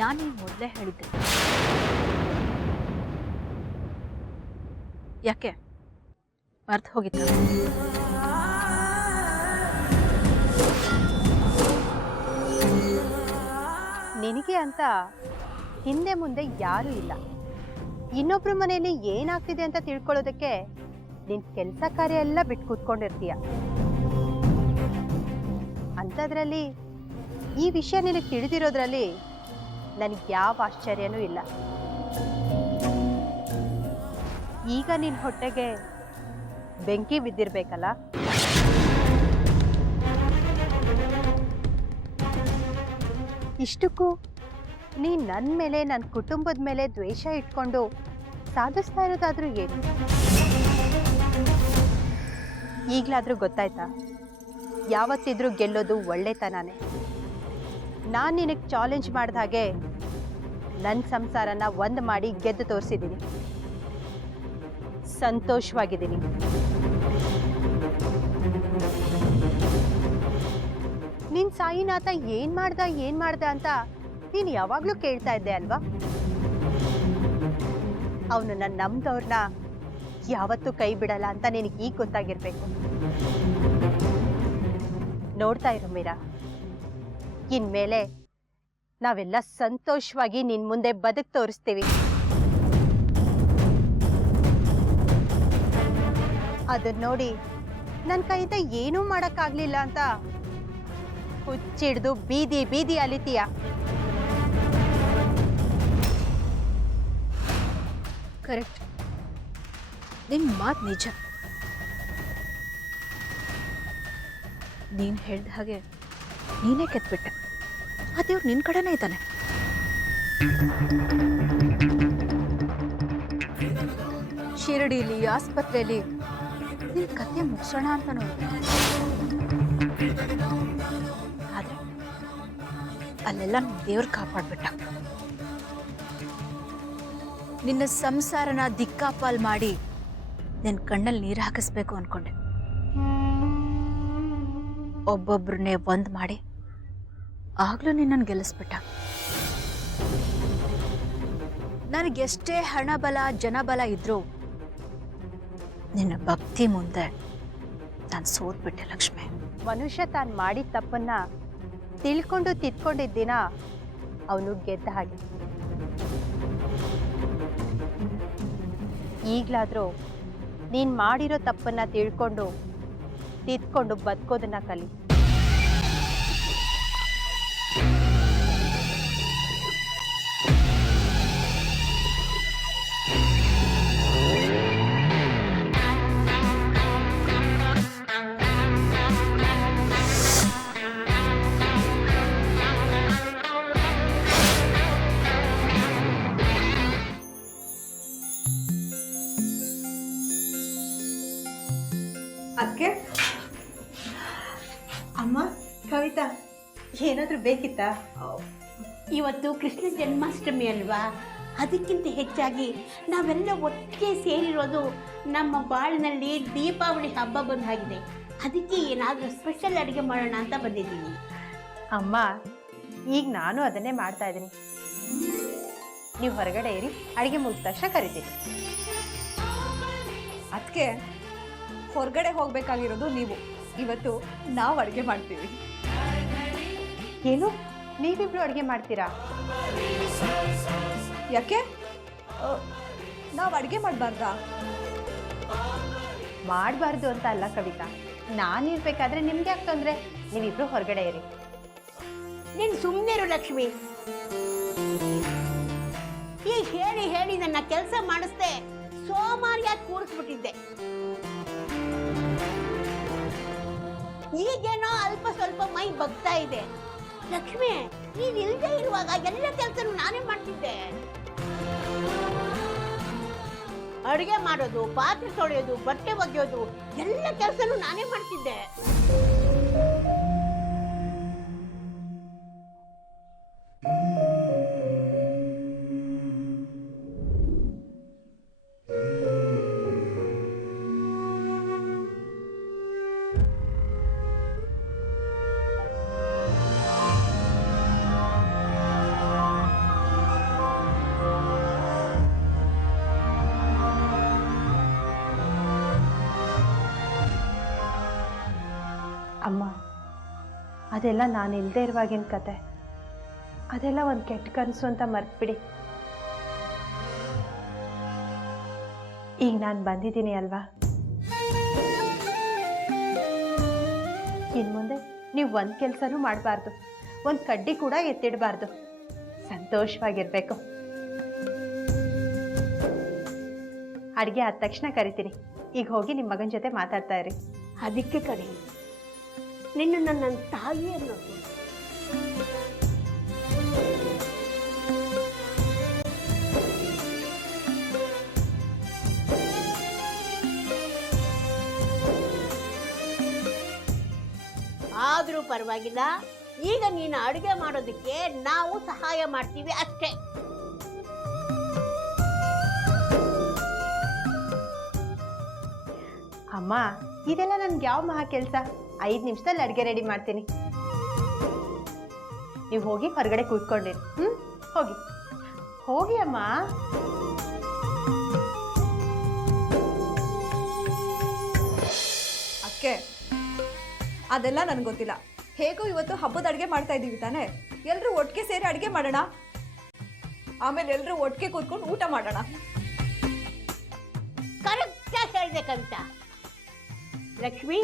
ನಾನು ಮೊದಲೇ ಹೇಳಿದ್ದೆ. ಯಾಕೆ ಮರ್ತು ಹೋಗಿತ್ತು? ನಿನಗೆ ಅಂತ ಹಿಂದೆ ಮುಂದೆ ಯಾರೂ ಇಲ್ಲ. ಇನ್ನೊಬ್ರ ಮನೆಯಲ್ಲಿ ಏನಾಗ್ತಿದೆ ಅಂತ ತಿಳ್ಕೊಳ್ಳೋದಕ್ಕೆ ನಿನ್ ಕೆಲಸ ಕಾರ್ಯ ಎಲ್ಲ ಬಿಟ್ಟು ಕೂತ್ಕೊಂಡಿರ್ತೀಯ. ಅಂಥದ್ರಲ್ಲಿ ಈ ವಿಷಯ ನಿನಗೆ ತಿಳಿದಿರೋದ್ರಲ್ಲಿ ನನಗೆ ಯಾವ ಆಶ್ಚರ್ಯನೂ ಇಲ್ಲ. ಈಗ ನಿನ್ನ ಹೊಟ್ಟೆಗೆ ಬೆಂಕಿ ಬಿದ್ದಿರ್ಬೇಕಲ್ಲ. ಇಷ್ಟಕ್ಕೂ ನೀ ನನ್ನ ಮೇಲೆ, ನನ್ನ ಕುಟುಂಬದ ಮೇಲೆ ದ್ವೇಷ ಇಟ್ಕೊಂಡು ಸಾಧಿಸ್ತಾ ಇರೋದಾದ್ರೂ ಏನು? ಈಗಲಾದ್ರೂ ಗೊತ್ತಾಯ್ತಾ? ಯಾವತ್ತಿದ್ರೂ ಗೆಲ್ಲೋದು ಒಳ್ಳೆತನಾನೇ. ನಾನು ನಿನಗೆ ಚಾಲೆಂಜ್ ಮಾಡಿದ ಹಾಗೆ ನನ್ನ ಸಂಸಾರನ ಒಂದು ಮಾಡಿ ಗೆದ್ದು ತೋರಿಸಿದ್ದೀನಿ. ಸಂತೋಷವಾಗಿದ್ದೀನಿ. ನಿನ್ ಸಾಯಿನಾಥ ಏನ್ ಮಾಡ್ದ ಅಂತ ನೀನು ಯಾವಾಗ್ಲೂ ಕೇಳ್ತಾ ಇದ್ದೆ ಅಲ್ವಾ? ಅವನು ನನ್ನ ನಂಬ್ದವ್ರನ್ನ ಯಾವತ್ತೂ ಕೈ ಬಿಡಲ್ಲ ಅಂತ ನಿನಗೆ ಈಗ ಗೊತ್ತಾಗಿರ್ಬೇಕು. ನೋಡ್ತಾ ಇರು ಮೀರಾ, ಇನ್ಮೇಲೆ ನಾವೆಲ್ಲ ಸಂತೋಷವಾಗಿ ನಿನ್ ಮುಂದೆ ಬದುಕ್ ತೋರಿಸ್ತೀವಿ. ಅದನ್ನ ನೋಡಿ ನನ್ನ ಕೈಯಿಂದ ಏನೂ ಮಾಡಕ್ಕಾಗ್ಲಿಲ್ಲ ಅಂತ ಹುಚ್ಚಿಡ್ದು ಬೀದಿ ಬೀದಿ ಅಲಿತೀಯ. ಕರೆಕ್ಟ್, ನಿನ್ ಮಾತು ನಿಜ. ನೀನು ಹೇಳ್ದ ಹಾಗೆ ನೀನೇ ಕೆತ್ಬಿಟ್ಟೆ. ಆ ದೇವ್ರು ನಿನ್ನ ಕಡೆನೇ ಇದ್ದಾನೆ. ಶಿರಡಿಲಿ, ಆಸ್ಪತ್ರೆಯಲ್ಲಿ ನಿನ್ನ ಕತೆ ಮುಗಿಸೋಣ ಅಂತ ನೋಡಿದೆ. ಆದ್ರೆ ಅಲ್ಲೆಲ್ಲ ದೇವ್ರು ಕಾಪಾಡ್ಬಿಟ್ಟ. ನಿನ್ನ ಸಂಸಾರನ ದಿಕ್ಕಾಪಾಲ್ ಮಾಡಿ ನಿನ್ನ ಕಣ್ಣಲ್ಲಿ ನೀರು ಹಾಕಿಸ್ಬೇಕು ಅನ್ಕೊಂಡೆ. ಒಬ್ಬೊಬ್ರನ್ನೇ ಒಂದ್ ಮಾಡಿ ಆಗ್ಲೂ ನಿನ್ನನ್ನು ಗೆಲ್ಲಿಸ್ಬಿಟ್ಟ. ನನಗೆಷ್ಟೇ ಹಣಬಲ ಜನಬಲ ಇದ್ರೂ ನಿನ್ನ ಭಕ್ತಿ ಮುಂದೆ ನಾನು ಸೋತ್ಬಿಟ್ಟೆ ಲಕ್ಷ್ಮಿ. ಮನುಷ್ಯ ತಾನು ಮಾಡಿದ ತಪ್ಪನ್ನ ತಿಳ್ಕೊಂಡು ತಿದ್ಕೊಂಡಿದ್ದ ದಿನ ಅವನು ಗೆದ್ದ ಹಾಗೆ. ಈಗ್ಲಾದ್ರೂ ನೀನ್ ಮಾಡಿರೋ ತಪ್ಪನ್ನ ತಿಳ್ಕೊಂಡು ತಿದ್ಕೊಂಡು ಬದುಕೋದನ್ನ ಕಲಿ. ಅದಕ್ಕೆ ಅಮ್ಮ, ಕವಿತಾ, ಏನಾದ್ರೂ ಬೇಕಿತ್ತಾ? ಇವತ್ತು ಕೃಷ್ಣ ಜನ್ಮಾಷ್ಟಮಿ ಅಲ್ವಾ, ಅದಕ್ಕಿಂತ ಹೆಚ್ಚಾಗಿ ನಾವೆಲ್ಲ ಒಟ್ಟಿಗೆ ಸೇರಿರೋದು ನಮ್ಮ ಬಾಳಿನಲ್ಲಿ ದೀಪಾವಳಿ ಹಬ್ಬ ಬಂದಾಗಿದೆ. ಅದಕ್ಕೆ ಏನಾದರೂ ಸ್ಪೆಷಲ್ ಅಡುಗೆ ಮಾಡೋಣ ಅಂತ ಬಂದಿದ್ದೀನಿ. ಅಮ್ಮ, ಈಗ ನಾನು ಅದನ್ನೇ ಮಾಡ್ತಾ ಇದ್ದೀನಿ. ನೀವು ಹೊರಗಡೆ ಇರಿ, ಅಡುಗೆ ಮುಗಿದ ತಕ್ಷಣ ಕರಿತೀನಿ. ಅದಕ್ಕೆ ಹೊರಗಡೆ ಹೋಗ್ಬೇಕಾಗಿರೋದು ನೀವು. ಇವತ್ತು ನಾವು ಅಡುಗೆ ಮಾಡ್ತೀವಿ. ಏನು, ನೀವಿಬ್ರು ಅಡುಗೆ ಮಾಡ್ತೀರಾ? ಯಾಕೆ ನಾವು ಅಡುಗೆ ಮಾಡಬಾರ್ದಾ? ಮಾಡಬಾರ್ದು ಅಂತ ಅಲ್ಲ ಕವಿತಾ, ನಾನಿರ್ಬೇಕಾದ್ರೆ ನಿಮ್ಗೆ ಯಾಕೆ ತೊಂದರೆ? ನೀವಿಬ್ರು ಹೊರಗಡೆ ಇರಿ. ನೀನು ಸುಮ್ಮನೆ ಇರು ಲಕ್ಷ್ಮಿ. ಈಗ ಹೇಳಿ ಹೇಳಿ ನನ್ನ ಕೆಲಸ ಮಾಡಿಸ್ದೆ ಸೋಮಾರಿಯಾಗಿ ಕೂರಿಸ್ಬಿಟ್ಟಿದ್ದೆ. ಈಗೇನೋ ಅಲ್ಪ ಸ್ವಲ್ಪ ಮೈ ಬಗ್ತಾ ಇದೆ. ಲಕ್ಷ್ಮಿ, ನೀನ್ ಇಲ್ದೇ ಇರುವಾಗ ಎಲ್ಲ ಕೆಲಸನೂ ನಾನೇ ಮಾಡ್ತಿದ್ದೆ. ಅಡುಗೆ ಮಾಡೋದು, ಪಾತ್ರೆ ತೊಳೆಯೋದು, ಬಟ್ಟೆ ಒಗೆಯೋದು ಎಲ್ಲ ಕೆಲಸನೂ ನಾನೇ ಮಾಡ್ತಿದ್ದೆ. ಅಮ್ಮ, ಅದೆಲ್ಲ ನಾನು ಇಲ್ಲದೆ ಇರುವಾಗಿನ ಕತೆ. ಅದೆಲ್ಲ ಒಂದು ಕೆಟ್ಟ ಕನಸು ಅಂತ ಮರ್ತ್ಬಿಡಿ. ಈಗ ನಾನು ಬಂದಿದ್ದೀನಿ ಅಲ್ವಾ, ಇನ್ನು ಮುಂದೆ ನೀವು ಒಂದು ಕೆಲಸನೂ ಮಾಡಬಾರ್ದು, ಒಂದು ಕಡ್ಡಿ ಕೂಡ ಎತ್ತಿಡಬಾರ್ದು, ಸಂತೋಷವಾಗಿರಬೇಕು. ಅಡುಗೆ ಆದ ತಕ್ಷಣ ಕರಿತೀನಿ. ಈಗ ಹೋಗಿ ನಿಮ್ಮ ಮಗನ ಜೊತೆ ಮಾತಾಡ್ತಾ ಇರಿ. ಅದಕ್ಕೆ ಕರೆ ನಿನ್ನನ್ನು ನನ್ನ ತಾಯಿ ಅನ್ನೋದು. ಆದರೂ ಪರವಾಗಿಲ್ಲ, ಈಗ ನೀನು ಅಡುಗೆ ಮಾಡೋದಕ್ಕೆ ನಾವು ಸಹಾಯ ಮಾಡ್ತೀವಿ ಅಷ್ಟೇ. ಅಮ್ಮ, ಇದೆಲ್ಲ ನನ್ಗೆ ಯಾವ ಮಹಾ ಕೆಲಸ? 5 ನಿಮಿಷದಲ್ಲಿ ಅಡುಗೆ ರೆಡಿ ಮಾಡ್ತೀನಿ. ನೀವು ಹೋಗಿ ಹೊರಗಡೆ ಕೂತ್ಕೊಂಡಿರಿ. ಹೋಗಿ ಹೋಗಿ ಅಮ್ಮ. ಅಕ್ಕೆ, ಅದೆಲ್ಲ ನನಗೆ ಗೊತ್ತಿಲ್ಲ. ಹೇಗೂ ಇವತ್ತು ಹಬ್ಬದ ಅಡುಗೆ ಮಾಡ್ತಾ ಇದ್ದೀವಿ ತಾನೇ, ಎಲ್ಲರೂ ಒಟ್ಟಿಗೆ ಸೇರಿ ಅಡುಗೆ ಮಾಡೋಣ, ಆಮೇಲೆ ಎಲ್ಲರೂ ಒಟ್ಟಿಗೆ ಕೂತ್ಕೊಂಡು ಊಟ ಮಾಡೋಣ. ಕರೆಕ್ಟಾಗಿ ಹೇಳಿದೆ ಕವಿತಾ. ಲಕ್ಷ್ಮಿ,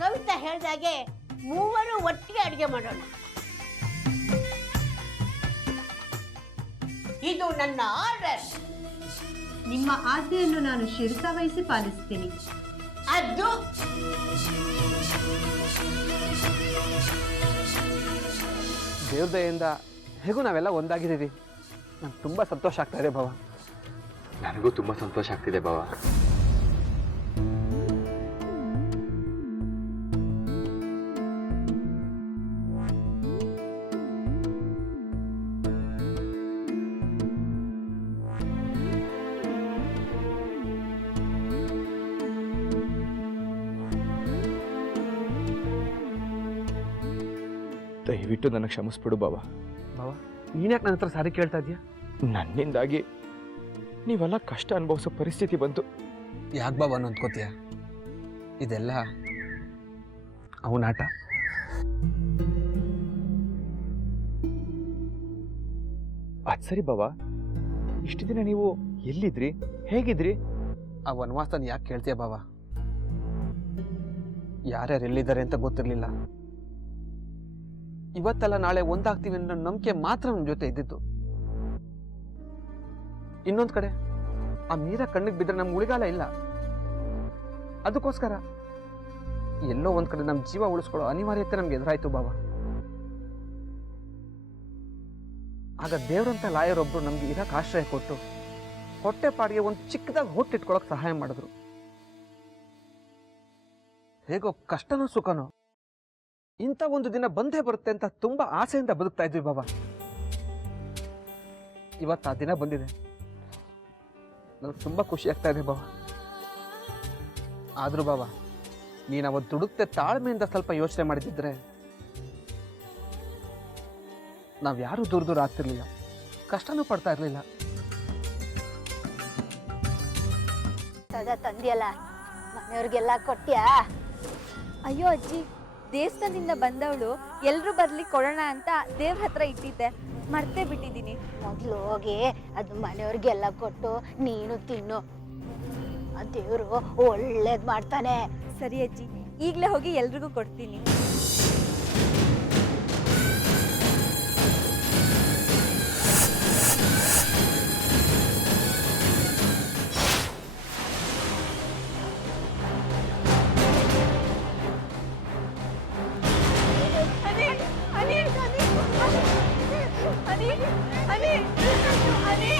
ಕವಿತಾ ಹೇಳ್ದಾಗೆ ಮೂವರು ಒಟ್ಟಿಗೆ ಅಡುಗೆ ಮಾಡೋಣ. ಇದು ನನ್ನ ಆರ್ಡರ್. ನಿಮ್ಮ ಆಜ್ಞೆಯನ್ನು ನಾನು ಶಿರಸಾವಹಿಸಿ ಪಾಲಿಸ್ತೀನಿ. ಅದು ದೇವ್ರ ದಯೆಯಿಂದ ಹೇಗೂ ನಾವೆಲ್ಲ ಒಂದಾಗಿದ್ದೀವಿ. ನಂಗೆ ತುಂಬ ಸಂತೋಷ ಆಗ್ತಾ ಇದೆ ಭಾವ. ನನಗೂ ತುಂಬ ಸಂತೋಷ ಆಗ್ತಿದೆ ಭಾವ. ದಯವಿಟ್ಟು ನನಗೆ ಕ್ಷಮಿಸ್ಬಿಡು ಬಾವ. ಭಾವ, ನೀನ್ಯಾಕೆ ನನ್ನ ಹತ್ರ ಸಾರಿ ಕೇಳ್ತಾ ಇದೆಯಾ? ನನ್ನಿಂದಾಗಿ ನೀವೆಲ್ಲ ಕಷ್ಟ ಅನುಭವಿಸೋ ಪರಿಸ್ಥಿತಿ ಬಂತು. ಯಾಕೆ ಬಾಬಾ ಅಂದ್ಕೋತೀಯ? ಇದೆಲ್ಲ ಅವನಾಟ. ಅದು ಸರಿ ಬಾವ, ಇಷ್ಟು ದಿನ ನೀವು ಎಲ್ಲಿದ್ರಿ, ಹೇಗಿದ್ರಿ? ಆ ವನವಾಸನ ಯಾಕೆ ಕೇಳ್ತೀಯ ಬಾವ? ಯಾರ್ಯಾರು ಎಲ್ಲಿದ್ದಾರೆ ಅಂತ ಗೊತ್ತಿರಲಿಲ್ಲ. ಇವತ್ತೆಲ್ಲ ನಾಳೆ ಒಂದಾಗ್ತೀವಿ ಅನ್ನೋ ನಂಬಿಕೆ ಮಾತ್ರ ನಮ್ಮ ಜೊತೆ ಇದ್ದಿತ್ತು. ಇನ್ನೊಂದು ಕಡೆ ಆ ಮೀರಾ ಕಣ್ಣಿಗೆ ಬಿದ್ದರೆ ನಮ್ಗೆ ಉಳಿಗಾಲ ಇಲ್ಲ. ಅದಕ್ಕೋಸ್ಕರ ಎಲ್ಲೋ ಒಂದ್ ಕಡೆ ನಮ್ಮ ಜೀವ ಉಳಿಸ್ಕೊಳ್ಳೋ ಅನಿವಾರ್ಯತೆ ನಮ್ಗೆ ಎದುರಾಯ್ತು ಬಾವ. ಆಗ ದೇವ್ರಂತ ಲಾಯರೊಬ್ರು ನಮ್ಗೆ ಇರಕ್ಕೆ ಆಶ್ರಯ ಕೊಟ್ಟು ಹೊಟ್ಟೆ ಪಾಡಿಗೆ ಒಂದು ಚಿಕ್ಕದಾಗಿ ಹೊಟ್ಟಿಟ್ಕೊಳಕ್ ಸಹಾಯ ಮಾಡಿದ್ರು. ಹೇಗೋ ಕಷ್ಟನೋ ಸುಖನೋ ಇಂಥ ಒಂದು ದಿನ ಬಂದೇ ಬರುತ್ತೆ ಅಂತ ತುಂಬಾ ಆಸೆಯಿಂದ ಬದುಕ್ತಾ ಇದ್ವಿ ಬಾಬಾ. ಇವತ್ತು ಆ ದಿನ ಬಂದಿದೆ. ನನಗೆ ತುಂಬಾ ಖುಷಿ ಆಗ್ತಾ ಇದೆ ಬಾಬಾ. ಆದ್ರೂ ಬಾಬಾ, ನೀನು ಅವತ್ತು ದುಡುಕ್ತೆ ತಾಳ್ಮೆಯಿಂದ ಸ್ವಲ್ಪ ಯೋಚನೆ ಮಾಡಿದ್ರೆ ನಾವ್ ಯಾರು ದೂರ ದೂರ ಆಗ್ತಿರ್ಲಿಲ್ಲ, ಕಷ್ಟನೂ ಪಡ್ತಾ ಇರ್ಲಿಲ್ಲ. ತಂದಿಯಲ್ಲ, ಮನೆಯವ್ರಿಗೆಲ್ಲ ಕೊಟ್ಟ್ಯಾ? ಅಯ್ಯೋ ಅಜ್ಜಿ, ದೇವಸ್ಥಾನದಿಂದ ಬಂದವಳು ಎಲ್ರೂ ಬರ್ಲಿ ಕೊಡೋಣ ಅಂತ ದೇವ್ರ ಹತ್ರ ಇಟ್ಟಿದ್ದೆ, ಮರ್ತೇ ಬಿಟ್ಟಿದ್ದೀನಿ. ಮೊದಲು ಹೋಗಿ ಅದು ಮನೆಯವ್ರಿಗೆಲ್ಲ ಕೊಟ್ಟು ನೀನು ತಿನ್ನು. ಆ ದೇವರು ಒಳ್ಳೇದು ಮಾಡ್ತಾನೆ. ಸರಿ ಅಜ್ಜಿ, ಈಗಲೇ ಹೋಗಿ ಎಲ್ರಿಗೂ ಕೊಡ್ತೀನಿ. ಅನಿ